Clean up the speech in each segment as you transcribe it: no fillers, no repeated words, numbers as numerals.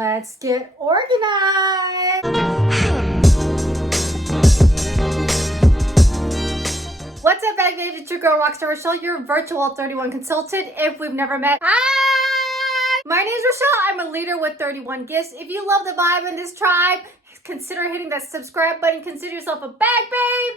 let's get organized. What's up, bag babes? It's your girl, Rockstar Rochelle, your virtual 31 consultant. If we've never met, hi! My name is Rochelle. I'm a leader with 31 gifts. If you love the vibe in this tribe, consider hitting that subscribe button. Consider yourself a bag babe.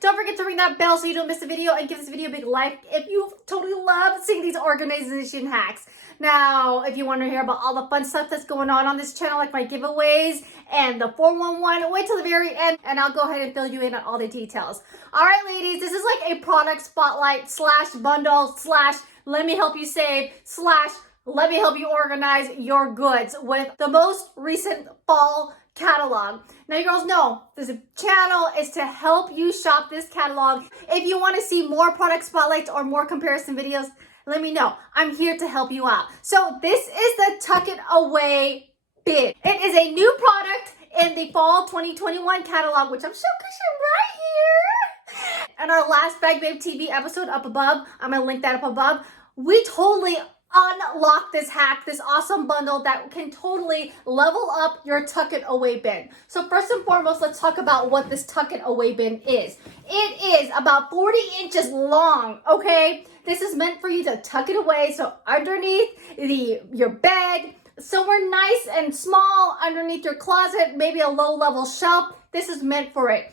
Don't forget to ring that bell so you don't miss a video, and give this video a big like if you totally love seeing these organization hacks. Now, if you want to hear about all the fun stuff that's going on this channel, like my giveaways and the 411, wait till the very end and I'll go ahead and fill you in on all the details. All right, ladies, this is like a product spotlight slash bundle slash let me help you save slash let me help you organize your goods with the most recent fall catalog. Now, you girls know this channel is to help you shop this catalog. If you want to see more product spotlights or more comparison videos, let me know. I'm here to help you out. So this is the Tuck It Away bin. It is a new product in the fall 2021 catalog, which I'm showcasing right here. And our last Bag Babe TV episode up above, I'm gonna link that up above. We totally unlock this hack, this awesome bundle that can totally level up your Tuck It Away bin. So first and foremost, let's talk about what this Tuck It Away bin is. It is about 40 inches long, okay? This is meant for you to tuck it away, so underneath your bed, somewhere nice and small, underneath your closet, maybe a low-level shelf. This is meant for it.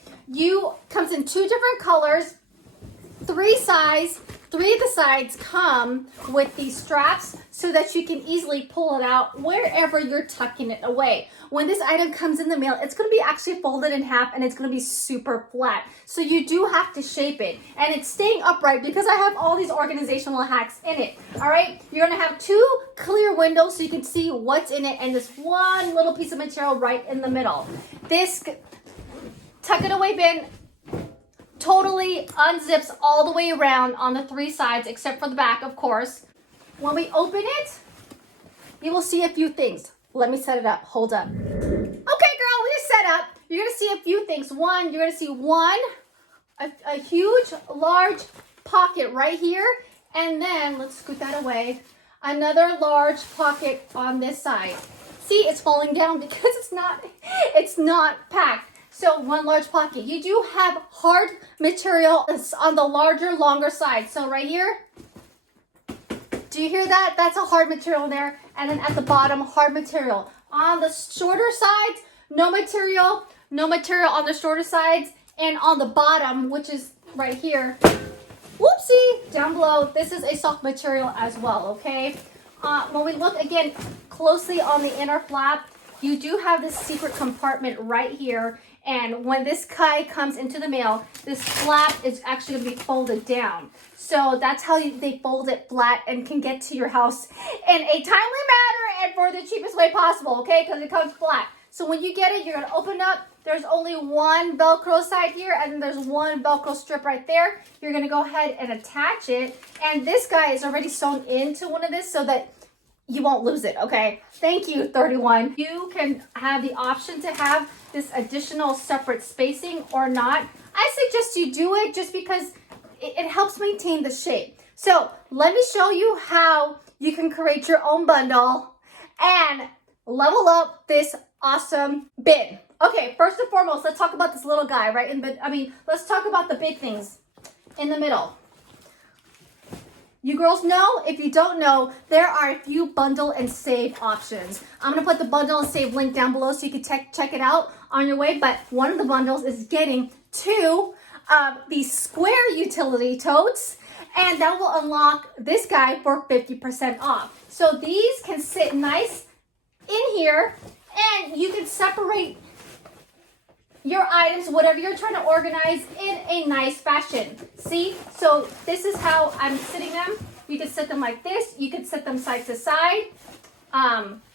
Comes in 2 different colors, 3 size. 3 of the sides come with these straps so that you can easily pull it out wherever you're tucking it away. When this item comes in the mail, it's going to be actually folded in half and it's going to be super flat. So you do have to shape it, and it's staying upright because I have all these organizational hacks in it. All right, you're going to have 2 clear windows so you can see what's in it, and this one little piece of material right in the middle. This Tuck It Away bin totally unzips all the way around on the 3 sides, except for the back, of course. When we open it, you will see a few things. Let me set it up. Hold up. Okay, girl, we just set up. You're going to see a few things. One, you're going to see a huge, large pocket right here. And then, let's scoot that away, another large pocket on this side. See, it's falling down because it's not packed. So one large pocket. You do have hard material on the larger, longer side. So right here, do you hear that? That's a hard material there. And then at the bottom, hard material. On the shorter sides, no material on the shorter sides. And on the bottom, which is right here, whoopsie, down below, this is a soft material as well, okay? When we look again closely on the inner flap, you do have this secret compartment right here. And when this comes into the mail, this flap is actually going to be folded down. So that's how they fold it flat and can get to your house in a timely manner and for the cheapest way possible, okay? Because it comes flat. So when you get it, you're going to open up. There's only one Velcro side here, and then there's one Velcro strip right there. You're going to go ahead and attach it. And this guy is already sewn into one of this so that you won't lose it, okay? Thank you, 31. You can have the option to have this additional separate spacing or not. I suggest you do it just because it helps maintain the shape. So let me show you how you can create your own bundle and level up this awesome bin. Okay, first and foremost, let's talk about this little guy, right? Let's talk about the big things in the middle. You girls know, if you don't know, there are a few bundle and save options. I'm going to put the bundle and save link down below so you can check it out on your way. But one of the bundles is getting 2 these square utility totes, and that will unlock this guy for 50% off. So these can sit nice in here, and you can separate your items, whatever you're trying to organize, in a nice fashion. See? So this is how I'm sitting them. You can set them like this. You can set them side to side.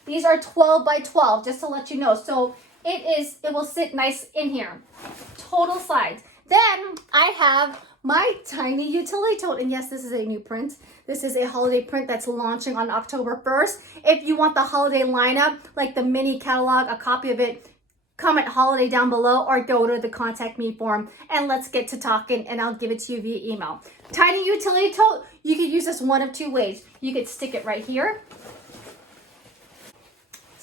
These are 12 by 12, just to let you know. So it will sit nice in here. Total sides. Then I have my tiny utility tote. And yes, this is a new print. This is a holiday print that's launching on October 1st. If you want the holiday lineup, like the mini catalog, a copy of it, comment holiday down below or go to the contact me form and let's get to talking and I'll give it to you via email. Tiny utility tote, you could use this one of 2 ways. You could stick it right here,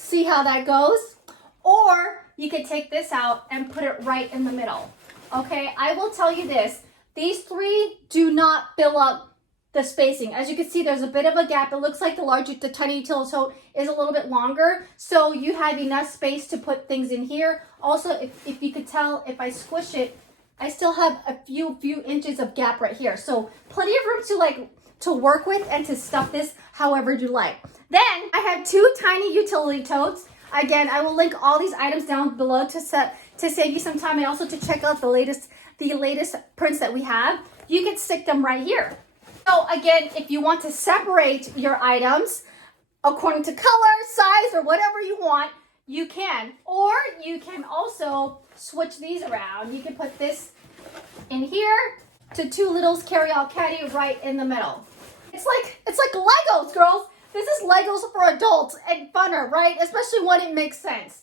See how that goes? Or you could take this out and put it right in the middle. Okay, I will tell you this. These three do not fill up the spacing. As you can see, there's a bit of a gap. It looks like the tiny utility tote is a little bit longer. So you have enough space to put things in here. Also, if you could tell, if I squish it, I still have a few inches of gap right here. So plenty of room to work with and to stuff this however you like. Then I have two tiny utility totes. Again, I will link all these items down below to save you some time and also to check out the latest prints that we have. You can stick them right here. So again, if you want to separate your items according to color, size, or whatever you want, you can. Or you can also switch these around. You can put this in here to two littles carry-all caddy right in the middle. It's like Legos, girls. This is Legos for adults and funner, right? Especially when it makes sense.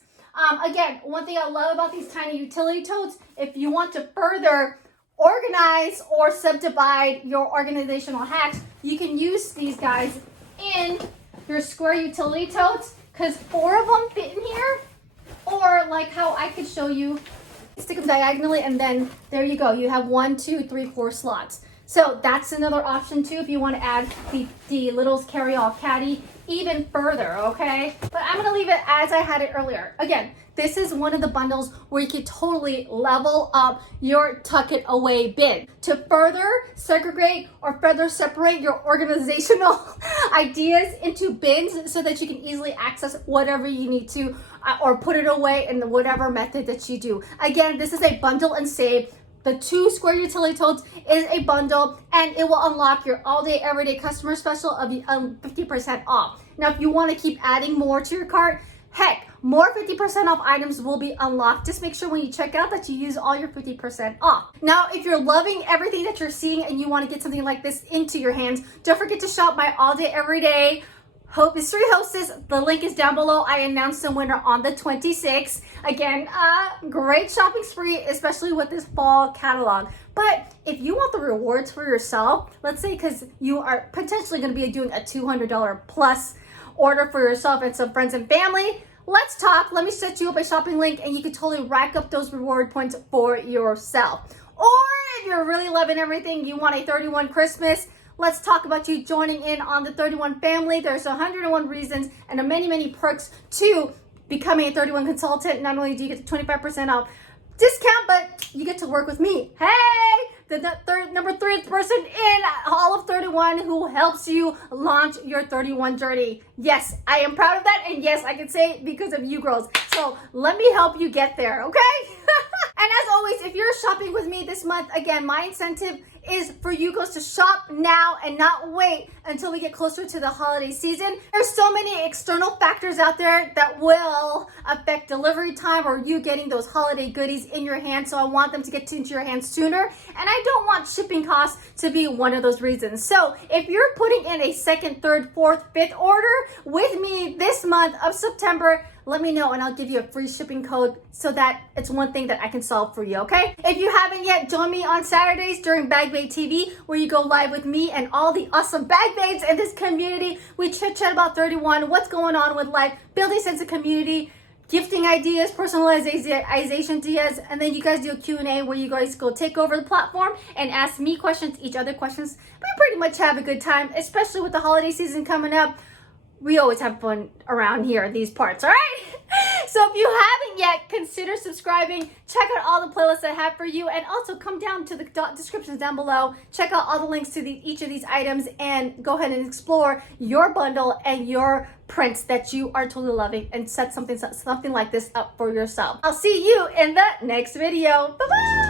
Again, one thing I love about these tiny utility totes, if you want to further organize or subdivide your organizational hacks, you can use these guys in your square utility totes because 4 of them fit in here. Or like how I could show you, stick them diagonally and then there you go. You have 1, 2, 3, 4 slots. So that's another option too if you want to add the littles carry-all caddy even further, okay? But I'm going to leave it as I had it earlier. Again, this is one of the bundles where you can totally level up your tuck it away bin to further segregate or further separate your organizational ideas into bins so that you can easily access whatever you need to or put it away in whatever method that you do. Again, this is a bundle and save. The 2 square utility totes is a bundle and it will unlock your all day, everyday customer special of 50% off. Now, if you want to keep adding more to your cart, heck, more 50% off items will be unlocked. Just make sure when you check out that you use all your 50% off. Now, if you're loving everything that you're seeing and you want to get something like this into your hands, don't forget to shop my all day, everyday Mystery Hostess. The link is down below. I announced the winner on the 26th. Again, great shopping spree, especially with this fall catalog. But if you want the rewards for yourself, let's say because you are potentially going to be doing a $200 plus order for yourself and some friends and family, let's talk. Let me set you up a shopping link and you can totally rack up those reward points for yourself. Or if you're really loving everything, you want a 31 Christmas, let's talk about you joining in on the 31 family. There's 101 reasons and many, many perks to becoming a 31 consultant. Not only do you get the 25% off discount, but you get to work with me. Hey, the number 3rd person in all of 31 who helps you launch your 31 journey. Yes, I am proud of that. And yes, I can say it because of you girls. So let me help you get there, okay? And as always, if you're shopping with me this month, again, my incentive is for you guys to shop now and not wait until we get closer to the holiday season. There's so many external factors out there that will affect delivery time or you getting those holiday goodies in your hand. So I want them to get into your hands sooner. And I don't want shipping costs to be one of those reasons. So if you're putting in a 2nd, 3rd, 4th, 5th order with me this month of September, let me know and I'll give you a free shipping code so that it's one thing that I can solve for you, okay? If you haven't yet, join me on Saturdays during Bag Babe TV where you go live with me and all the awesome bag babes in this community. We chit-chat about 31, what's going on with life, building a sense of community, gifting ideas, personalization ideas, and then you guys do a Q&A where you guys go take over the platform and ask me questions, each other questions. We pretty much have a good time, especially with the holiday season coming up. We always have fun around here, these parts, all right? So if you haven't yet, consider subscribing. Check out all the playlists I have for you. And also come down to the descriptions down below. Check out all the links to each of these items and go ahead and explore your bundle and your prints that you are totally loving and set something like this up for yourself. I'll see you in the next video. Bye-bye.